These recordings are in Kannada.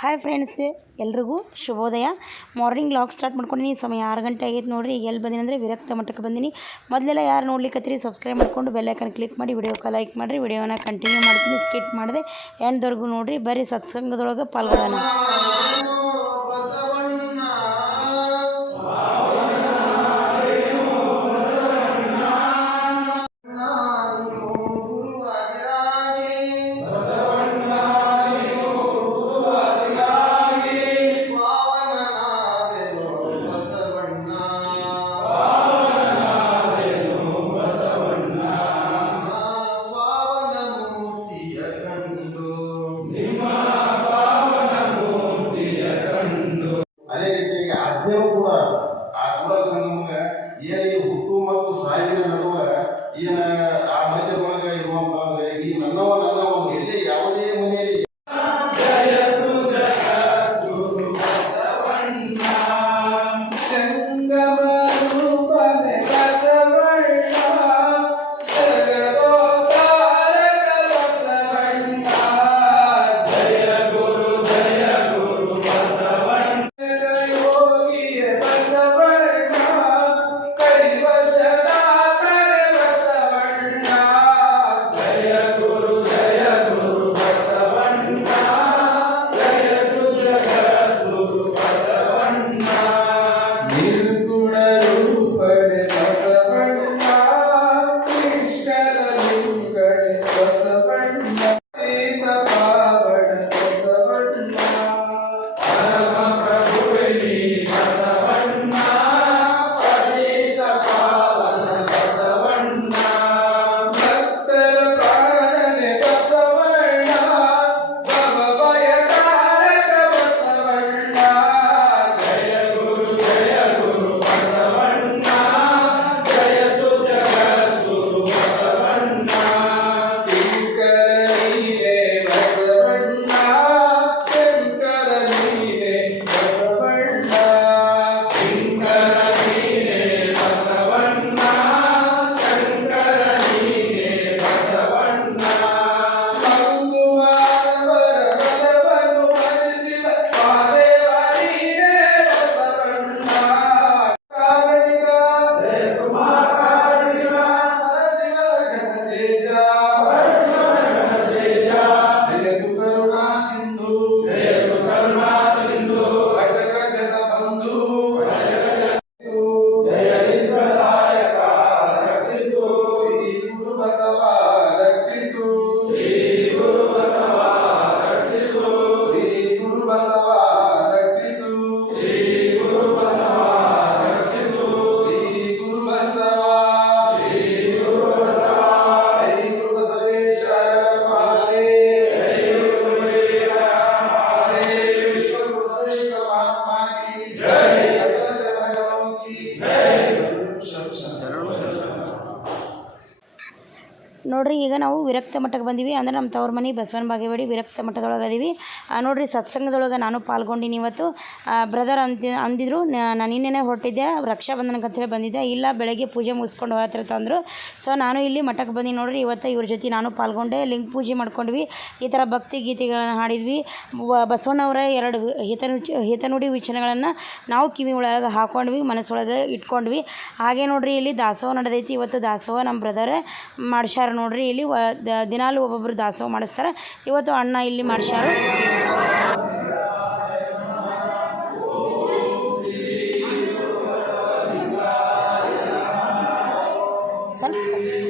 ಹಾಯ್ ಫ್ರೆಂಡ್ಸ್ ಎಲ್ರಿಗೂ ಶುಭೋದಯ. ಮಾರ್ನಿಂಗ್ ಲಾಗ್ ಸ್ಟಾರ್ಟ್ ಮಾಡ್ಕೊಂಡಿನಿ ಸಮಯ ಆರು ಗಂಟೆ ಆಗೈತೆ ನೋಡಿರಿ. ಈಗ ಎಲ್ಲಿ ಬಂದಿನಿ ಅಂದರೆ ವಿರಕ್ತ ಮಠಕ್ಕೆ ಬಂದಿನಿ. ಮೊದಲೆಲ್ಲ ಯಾರು ನೋಡ್ಲಿಕ್ಕತ್ತೀರಿ ಸಬ್ಸ್ಕ್ರೈಬ್ ಮಾಡ್ಕೊಂಡು ಬೆಲ್ಲೈಕನ್ ಕ್ಲಿಕ್ ಮಾಡಿ ವಿಡಿಯೋಕ್ಕೆ ಲೈಕ್ ಮಾಡಿರಿ. ವಿಡಿಯೋನ ಕಂಟಿನ್ಯೂ ಮಾಡ್ತೀನಿ. ಸ್ಕಿಟ್ ಮಾಡಿದೆ. ಎಂಡ್ವರೆಗೂ ನೋಡಿರಿ. ಬರೀ ಸತ್ಸಂಗದೊಳಗೆ ಪಾಲ್ಗೊಳ್ಳೋಣ. Yeah. ನೋಡ್ರಿ, ಈಗ ನಾವು ವಿರಕ್ತ ಮಠಕ್ಕೆ ಬಂದೀವಿ. ಅಂದ್ರೆ ನಮ್ಮ ತವ್ರ ಮನೆ ಬಸವನ ಬಾಗೇವಾಡಿ ವಿರಕ್ತ ಮಠದೊಳಗೆ ಅದೀವಿ. ನೋಡ್ರಿ, ಸತ್ಸಂಗದೊಳಗೆ ನಾನು ಪಾಲ್ಗೊಂಡಿನಿ ಇವತ್ತು. ಬ್ರದರ್ ಅಂತ ಅಂದಿದ್ರು ನಾನು ಇನ್ನೇನೆ ಹೊರಟಿದ್ದೆ. ಅಂತ ಹೇಳಿ ಬಂದಿದ್ದೆ. ಇಲ್ಲ, ಬೆಳಗ್ಗೆ ಪೂಜೆ ಮುಗಿಸ್ಕೊಂಡು ಹೋಗ್ತಾರೆ ತಂದರು. ಸೊ ನಾನು ಇಲ್ಲಿ ಮಠಕ್ಕೆ ಬಂದು ನೋಡ್ರಿ. ಇವತ್ತು ಇವ್ರ ಜೊತೆ ನಾನು ಪಾಲ್ಗೊಂಡೆ. ಲಿಂಗ ಪೂಜೆ ಮಾಡ್ಕೊಂಡ್ವಿ. ಈ ಥರ ಭಕ್ತಿ ಗೀತೆಗಳನ್ನ ಹಾಡಿದ್ವಿ. ಬಸವಣ್ಣವರ ಎರಡು ಹಿತ ಹಿತನುಡಿ ವಿಚಾರಗಳನ್ನು ನಾವು ಕಿವಿ ಒಳಗೆ ಹಾಕೊಂಡ್ವಿ, ಮನಸ್ಸೊಳಗೆ ಇಟ್ಕೊಂಡ್ವಿ. ಹಾಗೆ ನೋಡ್ರಿ, ಇಲ್ಲಿ ದಾಸೋಹ ನಡೆದೈತಿ. ಇವತ್ತು ದಾಸೋಹ ನಮ್ಮ ಬ್ರದರ್ ಮಾಡ್ಸ್ಯಾರ ನೋಡ್ರಿ. ಇಲ್ಲಿ ವ ದಿನಾಲು ಒಬ್ಬೊಬ್ರು ದಾಸೋಹ ಮಾಡಿಸ್ತಾರೆ. ಇವತ್ತು ಅಣ್ಣ ಇಲ್ಲಿ ಮಾಡಿಸ್ಯಾರ. ಸ್ವಲ್ಪ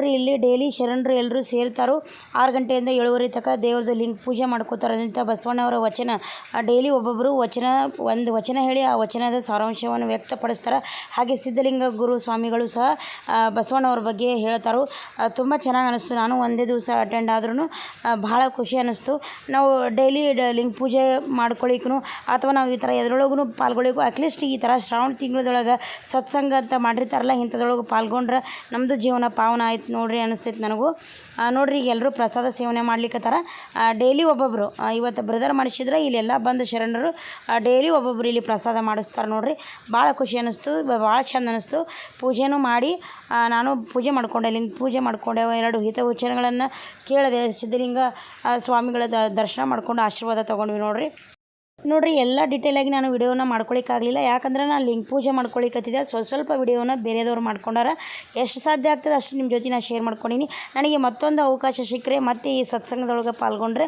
ನೋಡ್ರಿ, ಇಲ್ಲಿ ಡೈಲಿ ಶರಣರು ಎಲ್ಲರೂ ಸೇರ್ತಾರೋ. ಆರು ಗಂಟೆಯಿಂದ ಏಳುವರೆ ತನಕ ದೇವ್ರದ್ದು ಲಿಂಗ ಪೂಜೆ ಮಾಡ್ಕೋತಾರೆ ಅಂತ ಬಸವಣ್ಣವರ ವಚನ. ಡೈಲಿ ಒಬ್ಬೊಬ್ಬರು ವಚನ, ಒಂದು ವಚನ ಹೇಳಿ ಆ ವಚನದ ಸಾರಾಂಶವನ್ನು ವ್ಯಕ್ತಪಡಿಸ್ತಾರೆ. ಹಾಗೆ ಸಿದ್ಧಲಿಂಗ ಗುರು ಸ್ವಾಮಿಗಳು ಸಹ ಬಸವಣ್ಣವ್ರ ಬಗ್ಗೆ ಹೇಳ್ತಾರೋ. ತುಂಬ ಚೆನ್ನಾಗಿ ಅನ್ನಿಸ್ತು ನಾನು ಒಂದೇ ದಿವಸ ಅಟೆಂಡ್ ಆದ್ರೂ ಭಾಳ ಖುಷಿ ಅನ್ನಿಸ್ತು ನಾವು ಡೈಲಿ ಲಿಂಗ ಪೂಜೆ ಮಾಡ್ಕೊಳಿಕ್ಕೂ ಅಥವಾ ನಾವು ಈ ಥರ ಎದ್ರೊಳಗೂ ಪಾಲ್ಗೊಳಿಕ್ಕೂ ಅಟ್ಲೀಸ್ಟ್ ಈ ಥರ ಶ್ರಾವಣ ತಿಂಗಳದೊಳಗೆ ಸತ್ಸಂಗ ಅಂತ ಮಾಡಿರ್ತಾರಲ್ಲ, ಇಂಥದ್ರೊಳಗೆ ಪಾಲ್ಗೊಂಡ್ರೆ ನಮ್ಮದು ಜೀವನ ಪಾವನ ಆಯ್ತು. ನೋಡ್ರಿ ಅನಿಸ್ತೈತೆ ನನಗೂ. ನೋಡ್ರಿ ಈಗ ಎಲ್ಲರೂ ಪ್ರಸಾದ ಸೇವನೆ ಮಾಡ್ಲಿಕ್ಕತ್ತಾರ ಡೈಲಿ ಒಬ್ಬೊಬ್ಬರು ಇವತ್ತು ಬ್ರದರ್ ಮಾಡಿಸಿದ್ರೆ ಇಲ್ಲೆಲ್ಲ ಬಂದು ಶರಣರು ಡೈಲಿ ಒಬ್ಬೊಬ್ರು ಇಲ್ಲಿ ಪ್ರಸಾದ ಮಾಡಿಸ್ತಾರೆ ನೋಡ್ರಿ. ಭಾಳ ಖುಷಿ ಅನ್ನಿಸ್ತು ಭಾಳ ಚಂದ ಅನ್ನಿಸ್ತು ಪೂಜೆನೂ ಮಾಡಿ ನಾನು ಪೂಜೆ ಮಾಡ್ಕೊಂಡೆ ಲಿಂಗ ಪೂಜೆ ಮಾಡಿಕೊಂಡೆ, ಎರಡು ಹಿತವಚನಗಳನ್ನು ಕೇಳಿದೆ, ಸಿದ್ಧಲಿಂಗ ಸ್ವಾಮಿಗಳ ದರ್ಶನ ಮಾಡ್ಕೊಂಡು ಆಶೀರ್ವಾದ ತೊಗೊಂಡ್ವಿ ನೋಡ್ರಿ. ನೋಡ್ರಿ, ಎಲ್ಲ ಡೀಟೇಲಾಗಿ ನಾನು ವಿಡಿಯೋನ ಮಾಡ್ಕೊಳಿಕ್ಕಾಗಲಿಲ್ಲ ಯಾಕಂದ್ರೆ ನಾನು ಲಿಂಕ್ ಪೂಜೆ ಮಾಡ್ಕೊಳಿಕತ್ತಿದ್ದೆ. ಸ್ವಲ್ಪ ಸ್ವಲ್ಪ ವಿಡಿಯೋನ ಬೇರೆದವ್ರು ಮಾಡ್ಕೊಂಡಾರ. ಎಷ್ಟು ಸಾಧ್ಯ ಆಗ್ತದೆ ಅಷ್ಟು ನಿಮ್ಮ ಜೊತೆ ನಾನು ಶೇರ್ ಮಾಡ್ಕೊಂಡೀನಿ. ನನಗೆ ಮತ್ತೊಂದು ಅವಕಾಶ ಸಿಕ್ಕರೆ ಮತ್ತೆ ಈ ಸತ್ಸಂಗದೊಳಗೆ ಪಾಲ್ಗೊಂಡ್ರೆ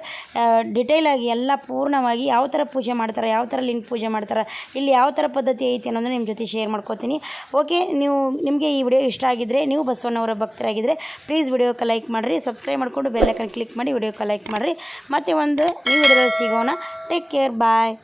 ಡಿಟೇಲಾಗಿ ಎಲ್ಲ ಪೂರ್ಣವಾಗಿ ಯಾವ ಥರ ಪೂಜೆ ಮಾಡ್ತಾರೆ, ಯಾವ ಥರ ಲಿಂಕ್ ಪೂಜೆ ಮಾಡ್ತಾರೆ, ಇಲ್ಲಿ ಯಾವ ಥರ ಪದ್ಧತಿ ಐತಿ ಅನ್ನೋದನ್ನ ನಿಮ್ಮ ಜೊತೆ ಶೇರ್ ಮಾಡ್ಕೋತೀನಿ. ಓಕೆ ನೀವು, ನಿಮಗೆ ಈ ವಿಡಿಯೋ ಇಷ್ಟ ಆಗಿದ್ದರೆ ನೀವು ಬಸವಣ್ಣವರ ಭಕ್ತರಾಗಿದ್ದರೆ ಪ್ಲೀಸ್ ವಿಡಿಯೋಕ್ಕೆ ಲೈಕ್ ಮಾಡಿರಿ ಸಬ್ಸ್ಕ್ರೈಬ್ ಮಾಡಿಕೊಂಡು ಬೆಲ್ಲೈಕನ್ ಕ್ಲಿಕ್ ಮಾಡಿ ವಿಡಿಯೋಕ್ಕೆ ಲೈಕ್ ಮಾಡಿರಿ. ಮತ್ತು ಒಂದು, ನೀವು ವಿಡಿಯೋದಲ್ಲಿ ಸಿಗೋಣ. Take care bye Bye.